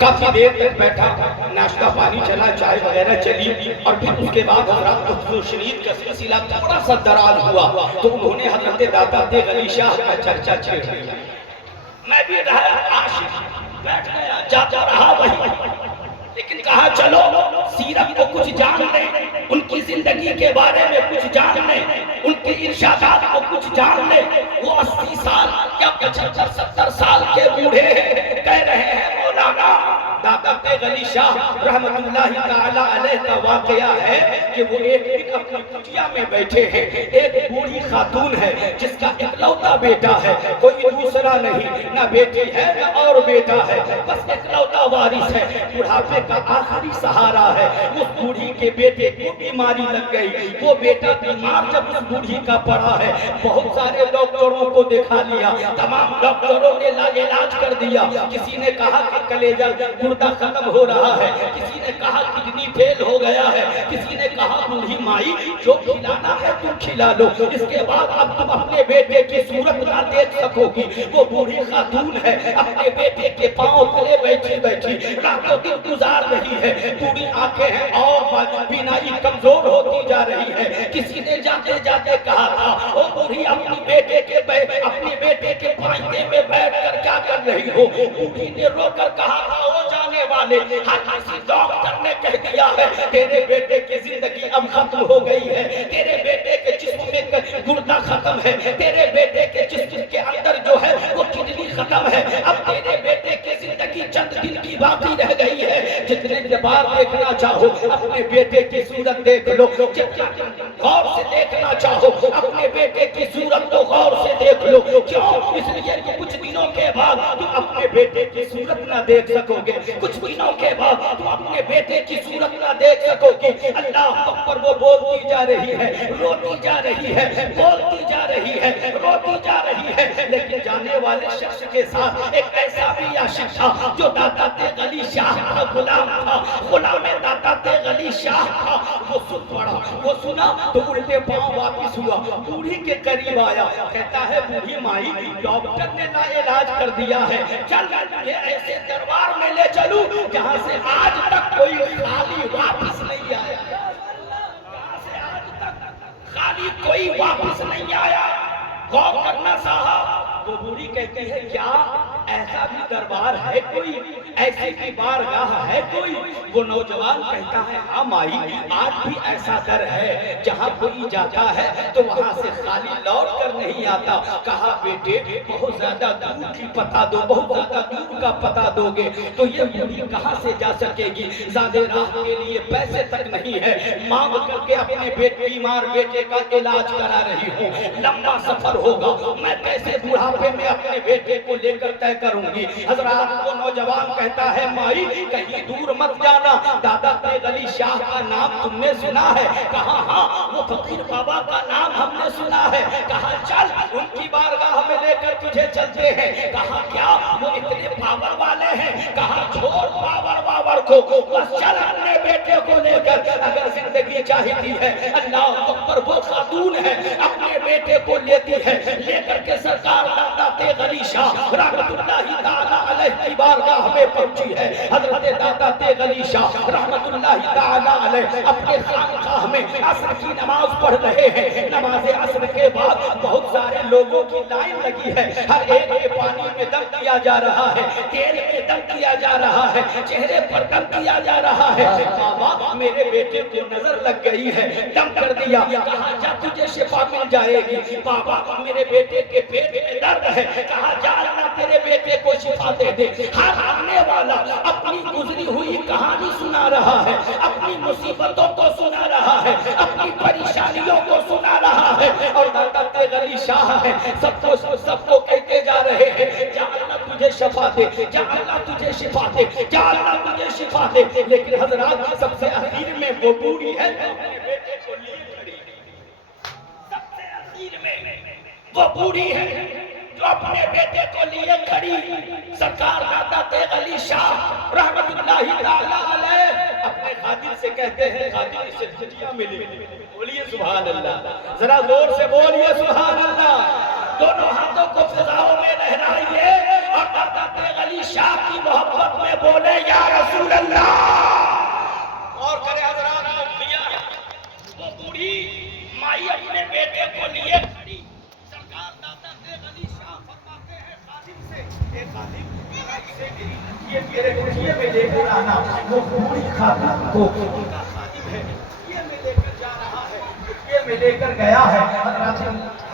کافی دیر تک بیٹھا، ناشتہ پانی چلا، چائے وغیرہ چلی، اور پھر اس کے بعد حضرات گفتگو و شنید کا سلسلہ تھوڑا سا دراز ہوا تو انہوں نے حضرت داتا تیغ علی شاہ کا چرچا چھیڑ دیا۔ میں بھی رہا عاشق، بیٹھ گیا، جاتا رہا وہیں، لیکن کہا چلو سیرت کو کچھ جان لیں، ان کی زندگی کے بارے میں کچھ جان لیں، ان کے ارشادات کو کچھ جان لیں۔ وہ 80 سال یا 75 70 سال کے بوڑھے ہیں، کہہ رہے ہیں مولانا داتا تیغ علی شاہ رحمت اللہ تعالی علیہ کا واقعہ ہے کہ وہ ایک دن اپنی کٹیا میں بیٹھے ہیں، ایک بوڑھی خاتون ہے جس کا اکلوتا بیٹا ہے، کوئی دوسرا نہیں، نہ بیٹی ہے نہ اور بیٹا ہے، بس اکلوتا وارث ہے، بڑھاپے کا آخری سہارا ہے۔ اس بوڑھی کے بیٹے کو بیماری لگ گئی، وہ بیٹا بیمار جب اس بوڑھی کا پڑا ہے، بہت سارے ڈاکٹروں کو دکھا لیا، تمام ڈاکٹروں نے علاج کر دیا، کسی نے کہا کہ کلیجہ گردہ ختم ہو رہا ہے، کسی نے کہا کڈنی فیل ہو گیا ہے، کسی نے کہا بوڑھی مائی جو کھلانا ہے تم کھلا لو، اس کے بعد اب تم اپنے بیٹے کی صورت نہ دیکھ سکو گی۔ وہ بوڑھی خاتون ہے، اپنے بیٹے کے پاؤں تلے بیٹھی بیٹھی راتوں دن گزار رہی ہے، بوڑھی آنکھیں ہیں اور بینائی کمزور ہوتی جا رہی ہے۔ کسی نے جاتے جاتے کہا تھا او بوڑھی اپنے بیٹے کے پائیدے میں بیٹھ کر کیا کر رہی ہو؟ بوڑھی نے رو کر کہا تھا او جانے والے، ہر کسی ڈاکٹر نے کہہ دیا ہے تیرے بیٹے کی زندگی اب ختم ہو گئی ہے، تیرے بیٹے کے جسم میں گردہ ختم ہے، تیرے بیٹے کے جسم کے اندر جو ہے وہ کڈنی ختم ہے، اب تیرے بیٹے کی زندگی چند دن کی باقی رہ گئی ہے، جتنے بار دیکھنا چاہو اپنے بیٹے کی صورت دیکھ لو، جتنا غور سے دیکھنا چاہو اپنے بیٹے کی صورت کو غور سے دیکھ لو۔ کیوں؟ اس لیے کہ کچھ دنوں کے بعد تم اپنے بیٹے کی صورت نہ دیکھ سکو گے، کچھ دنوں کے بعد تم اپنے بیٹے کی صورت نہ دیکھ سکو گے۔ اللہ اکبر، وہ بولتی جا رہی ہے، روتی جا رہی ہے، بولتی جا رہی ہے، روتی جا رہی ہے، لیکن جانے والے شخص کے ساتھ ایک ایسا بھی عاشق تھا جو داتا تیغ علی شاہ کا غلام تھا، غلام داتا تیغ علی شاہ تھا۔ وہ سن پڑا، وہ سنا تو الٹے پاؤں واپس ہوا، بوڑھی کے قریب آیا، کہتا ہے بوڑھی مائی ڈاکٹر نے لا علاج کر دیا ہے، چل یہ ایسے دربار میں لے چلوں جہاں سے آج تک کوئی خالی واپس نہیں آیا، جہاں سے آج تک خالی کوئی واپس نہیں آیا۔ غور کرنا صاحب، وہ بوڑھی کہتی ہے کیا ایسا بھی دربار ہے کوئی، ایسی کی بارگاہ ہے کوئی؟ وہ نوجوان کہتا ہے ہاں مائی، آج بھی ایسا در ہے جہاں کوئی جاتا ہے تو وہاں سے خالی لوٹ کر نہیں آتا۔ کہا بیٹے بہت زیادہ دور کی پتہ دو، بہت زیادہ دور کا پتہ دو گے تو یہ بوڑھی کہاں سے جا سکے گی؟ زیادہ راہ کے لیے پیسے تک نہیں ہے، مانگ کر کے اپنے بیمار بیٹے کا علاج کرا رہی ہوں، لمبا سفر ہوگا، میں کیسے بڑھاپے میں اپنے بیٹے کو لے کر طے کروں گی؟ حضرات وہ نوجوان کہتا ہے مائی کہیں دور مت جانا، دادا تیغ علی شاہ کا نام تم نے سنا ہے؟ کہا ہاں، وہ فقیر بابا کا نام ہم نے سنا ہے۔ کہا چل ان کی بارگاہ میں لے کر تجھے چلتے ہیں۔ کہا کیا وہ اتنے پاور والے ہیں؟ کہا چھوڑ پاور کو، بس چل اپنے بیٹے کو لے کر، اگر زندگی چاہتی ہے اللہ اکبر وہ خاتون ہے اپنے بیٹے کو لیتی ہے، لے کر کے سرکار داتا تیغ علی شاہ رحمت اللہ تعالیٰ علیہ کی بارگاہ میں پہنچی ہے۔ حضرت داتا تیغ علی شاہ رحمت اللہ تعالیٰ علیہ اپنے خانقاہ میں عصر کی نماز پڑھ رہے ہیں۔ نماز عصر کے بعد بہت سارے لوگوں کی لائن لگی ہے، ہر ایک کے پانی میں دم کیا جا رہا ہے، تیل میں دم کیا جا رہا ہے، چہرے پر دم کیا جا رہا ہے۔ بابا میرے بیٹے کو نظر لگ گئی ہے، دم کر دیا، کہا جا تجھے شفا مل جائے گی۔ بابا میرے بیٹے کے پیٹ میں درد ہے، کہا جا اللہ تیرے بیٹے کو شفا دے دے۔ ہر آنے والا اپنی گزری ہوئی کہانی سنا رہا ہے، اپنی مصیبتوں کو سنا رہا ہے، اپنی پریشانیوں کو سنا رہا ہے، اور داتا تیغ علی شاہ ہے سب کو کہتے جا رہے ہیں جا اللہ تجھے شفا دے، جا اللہ تجھے شفا دے، جا اللہ تجھے شفا دے۔ لیکن حضرات سب سے اخیر میں وہ بوڑھی ہے اپنے بیٹے کو لیے کھڑی، سب سے اخیر میں وہ بوڑھی ہے جو اپنے بیٹے کو لیے کھڑی۔ سرکار داتا تیغ علی شاہ رحمت اللہ تعالیٰ علیہ اپنے خادم سے کہتے ہیں خادم اس سے دھجیاں ملی، بولیے سبحان اللہ، ذرا زور سے بولیے سبحان اللہ، دونوں ہاتھوں کو فضاؤں میں لہرائیے اور داتا تیغ علی شاہ کی محبت میں بولے یہ میرے کچھیے میں لے کر آنا، وہ بوڑھی خاتون کو ان کا خادم ہے، یہ میں لے کر جا رہا ہے، یہ میں لے کر گیا ہے۔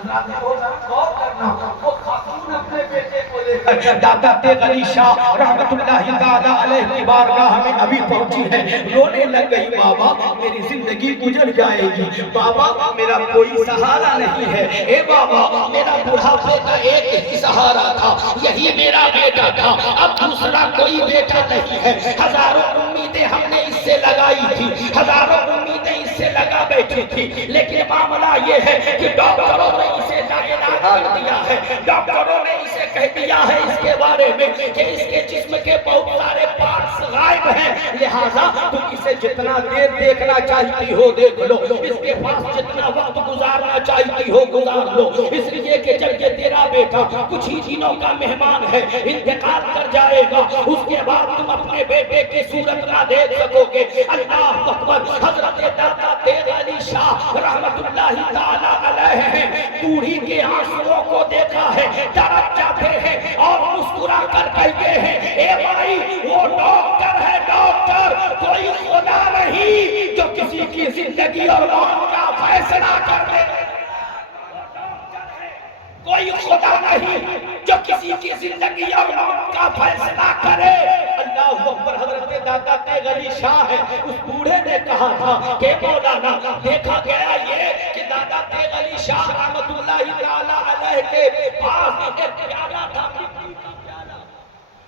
حضرات کو غور کرنا، وہ خاتون اپنے بیٹے کو لے کر دادا تیغ علی شاہ رحمت اللہ تعالیٰ علیہ کی بارگاہ میں ابھی پہنچی ہے، رونے لگ گئی، بابا میری زندگی گزر جائے گی، بابا میرا کوئی سہارا نہیں ہے، اے بابا میرا بڑھاپے کا ایک ہی سہارا تھا، یہی میرا بیٹا تھا، اب دوسرا کوئی بیٹا نہیں ہے، ہزاروں امیدیں ہم نے اس سے لگائی تھی، ہزاروں امیدیں اس سے لگا بیٹھی تھی، لیکن معاملہ یہ ہے کہ ڈاکٹروں نے اسے ناعلاج کر دیا ہے، ڈاکٹروں نے اسے کہہ دیا ہے اس کے بارے میں کہ اس کے جسم کے بہت سارے پارٹس غائب ہیں، لہٰذا تم اسے جتنا دیر دیکھنا چاہتی ہو دیکھ لو، اس کے پاس جتنا وقت گزارنا چاہتی ہو گزار لو، اس لیے کہ جب یہ تیرا بیٹا کچھ ہی دنوں کا مہمان ہے، انتقال کر جائے گا، اس کے بعد تم اپنے بیٹے کی صورت نہ دیکھ سکو گے۔ اللہ اکبر۔ حضرت دادا تیغ علی شاہ رحمت اللہ تعالیٰ علیہ ہیں، بوڑھی کے آنسوؤں کو دیکھا ہے، تڑپ جاتے ہیں اور مسکرا کر کہتے ہیں، اے بھائی وہ ڈاکٹر ہے، ڈاکٹر، کوئی خدا نہیں جو کسی کی زندگی اور موت کا فیصلہ کر دے، کوئی خدا نہیں جو کسی کی زندگی اور موت کا فیصلہ کرے۔ اللہ اکبر۔ حضرت دادا تیغ علی شاہ ہے، اس بوڑھے نے کہا تھا کہ مولانا دیکھا گیا یہ کہ دادا تیغ علی شاہ رحمت اللہ تعالیٰ علیہ کے پاس ایک پیالہ تھا، مٹی کا پیالہ،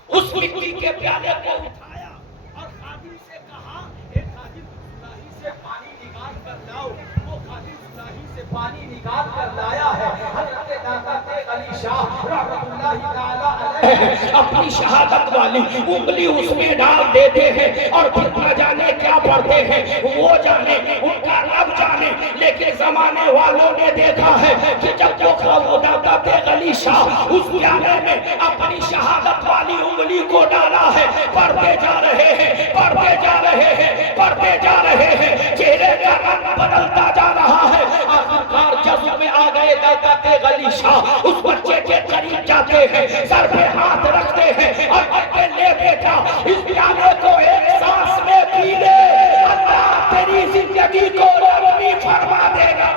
اس مٹی کے پیالے کو اٹھایا اور خادم سے کہا، اے خادم سراہی سے پانی نکال کر لاؤ، وہ خادم سراہی سے پانی نکال کر لایا ہے۔ حضرت دادا تیغ علی شاہ رحمت اللہ تعالیٰ علیہ اپنی شہادت والی انگلی اس میں ڈال دیتے ہیں اور پھر نہ جانے کیا پڑھتے ہیں، وہ جانے، ان کا رب جانے، لیکن زمانے والوں نے دیکھا ہے کہ جب وہ دادا تیغ علی شاہ اس پیالے میں اپنی شہادت والی انگلی کو ڈالا ہے، پڑھتے جا رہے ہیں، پڑھتے جا رہے ہیں، پڑھتے جا رہے ہیں، چہرے کا رنگ بدلتا جا رہا ہے، آخرکار جذب میں آ گئے دادا تیغ علی شاہ، اس بچے کے قریب جاتے ہیں، سر پہ ہاتھ رکھتے ہیں اور کہتے لے بیٹا اس پیالے کو ایک سانس میں پی لے، اللہ تیری زندگی کو لمبی فرما دے گا۔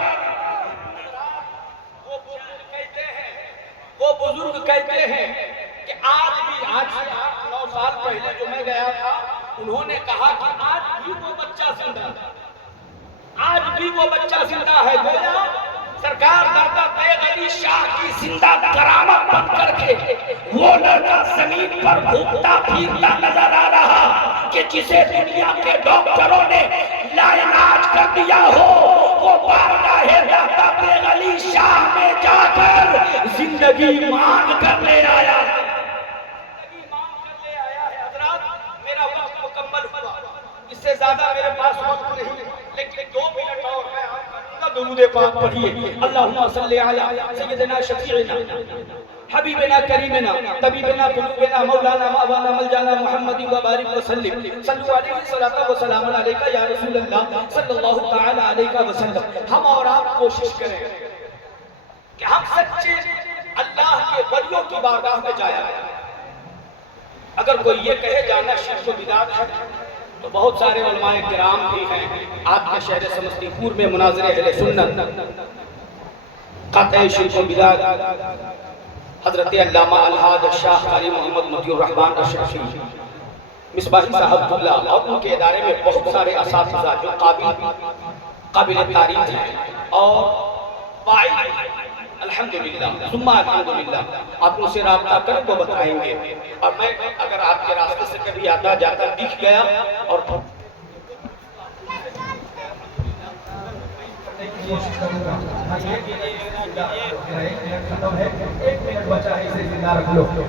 وہ بزرگ کہتے ہیں کہ آج بھی، آج سے 8-9 سال پہلے جو میں گیا تھا، انہوں نے کہا کہ آج بھی وہ بچہ زندہ ہے، آج بھی وہ بچہ زندہ ہے، گویا سرکار دادا تیغ علی شاہ کی زندہ کرامت بن کر کے وہ لڑکا زمین پر گھومتا پھرتا نظر آ رہا کہ جسے دنیا کے ڈاکٹروں نے لا علاج کر دیا ہو، وہ بارگاہ دادا تیغ علی شاہ میں جا کر زندگی مانگ کر لے آیا، زندگی مانگ کر لے آیا ہے۔ حضرات میرا وقت مکمل ہوا، اس سے زیادہ میرے پاس وقت نہیں، لیکن 2 منٹ اور میں آپ کا درود پاک پڑھیے۔ اللہم صلی علی سیدنا شفیعنا حبیبنا کریمنا طبیبنا قلوبنا مولانا مولانا ملجانا محمد و بارک وسلم، صلو علیہ الصلاۃ والسلام علیکہ یا رسول اللہ صلی اللہ تعالی علیہ وسلم۔ ہم اور آپ کوشش کریں کہ ہم سچے اللہ کے ولیوں کی بارگاہ میں جایا کریں۔ اگر کوئی یہ کہے جانا شرک و بدعت ہے تو بہت سارے علماء کرام بھی ہیں، آپ کے شہر سمستی پور میں مناظر اہل سنت قطع شرک و بدعت حضرت علامہ الحاج شاہ قاری محمد مطیع الرحمن اشرفی مصباحی صاحب اللہ اور ان کے ادارے میں بہت سارے اساتذہ جو قابل تعریف ہیں اور باعث الحمدللہ ثم الحمدللہ، آپ ان سے رابطہ کر وہ بتائیں گے، اور میں اگر آپ کے راستے سے کبھی آتا جاتا دکھ گیا اور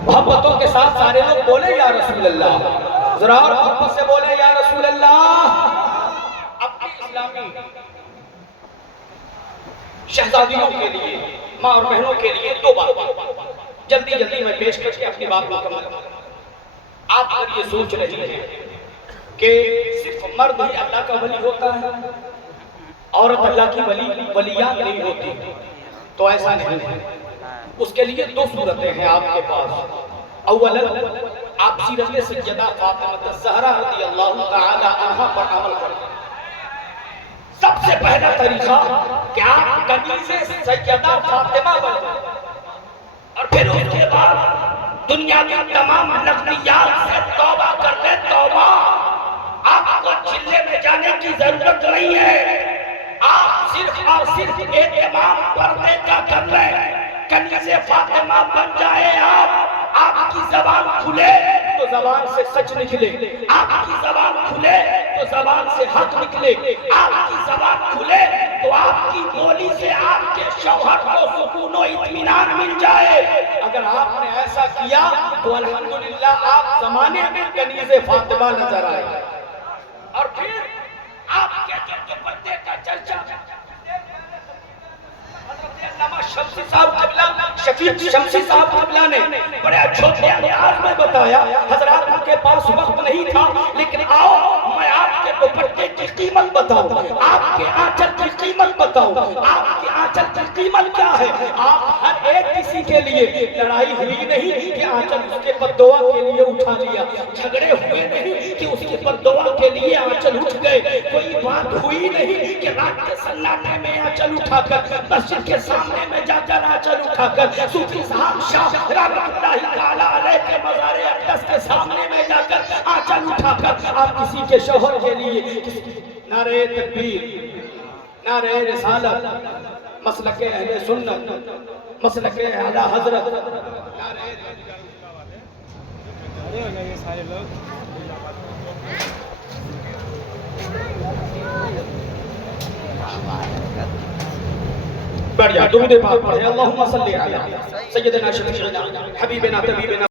محبتوں کے ساتھ سارے لوگ بولے یا رسول اللہ، ذرا اور محبت سے بولے یا رسول اللہ۔ اپنی اسلامی شہزادیوں کے لیے، ماں اور بہنوں کے لیے 2 بات جلدی میں پیش کر کے اپنی بات مکمل کروں۔ آپ اگر یہ سوچ رہی ہیں کہ صرف مرد ہی اللہ کا ولی ہوتا ہے، عورت اللہ کی ولیات نہیں ہوتی، تو ایسا نہیں ہے۔ اس کے لیے 2 صورتیں ہیں آپ کے پاس۔ اولا آپ سیرت سیدہ فاطمہ الزہرا رضی اللہ تعالی عنہا پر عمل کریں۔ سب سے پہلا طریقہ کہ آپ کنیز سیدہ فاطمہ بن جائیں، اور پھر اس کے بعد دنیا کی تمام لغویات سے توبہ کر لیں۔ توبہ، آپ کو چلے میں جانے کی ضرورت نہیں ہے، آپ صرف اور صرف اہتمام پردے کا کر لیں، کنیز فاطمہ بن جائے۔ آپ کی زبان کھلے تو زبان سے سچ نکلے، آپ کی زبان کھلے تو زبان سے حق نکلے، آپ کی زبان کھلے تو آپ کی بولی سے آپ کے شوہر کو سکون و اطمینان مل جائے۔ اگر آپ نے ایسا کیا تو الحمدللہ آپ زمانے میں کنیز فاطمہ نظر آئے۔ اور پھر آپ کے جو دوپٹے کا چرچا حضرت علامہ شمسی صاحب قبلہ، شفیق شمسی صاحب قبلہ نے بڑے چھوٹے انداز میں بتایا۔ حضرات ان کے پاس وقت نہیں تھا، لیکن آؤ میں آپ کے دوپٹے کی قیمت بتاؤں، آپ کے آنچل کی قیمت بتاؤں۔ آپ کے آنچل کی قیمت کیا ہے؟ آپ ہر ایک کسی کے لیے لڑائی ہوئی نہیں کہ آنچل اس کے بددعا کے لیے اٹھا لیا، جھگڑے ہوئے نہیں کہ اس کے بددعا کے لیے آنچل اٹھ گئے، کوئی بات ہوئی نہیں کہ رات کے سناٹے میں آنچل اٹھا کر مسجد کے سامنے میں جا کر آنچل اٹھا کر صوفی صاحب شاہ رحمت اللہ تعالی علیہ کے مزار اقدس کے سامنے میں جا کر آنچل اٹھا کر آپ کسی کے شوہر کے لیے نعرہ تکبیر، نعرہ رسالت، مسلک اہل سنت، مسلک اعلی حضرت، بڑھیا درود پاک پڑھے۔ اللہم صلی علی سیدنا شفیعنا حبیبنا طبیبنا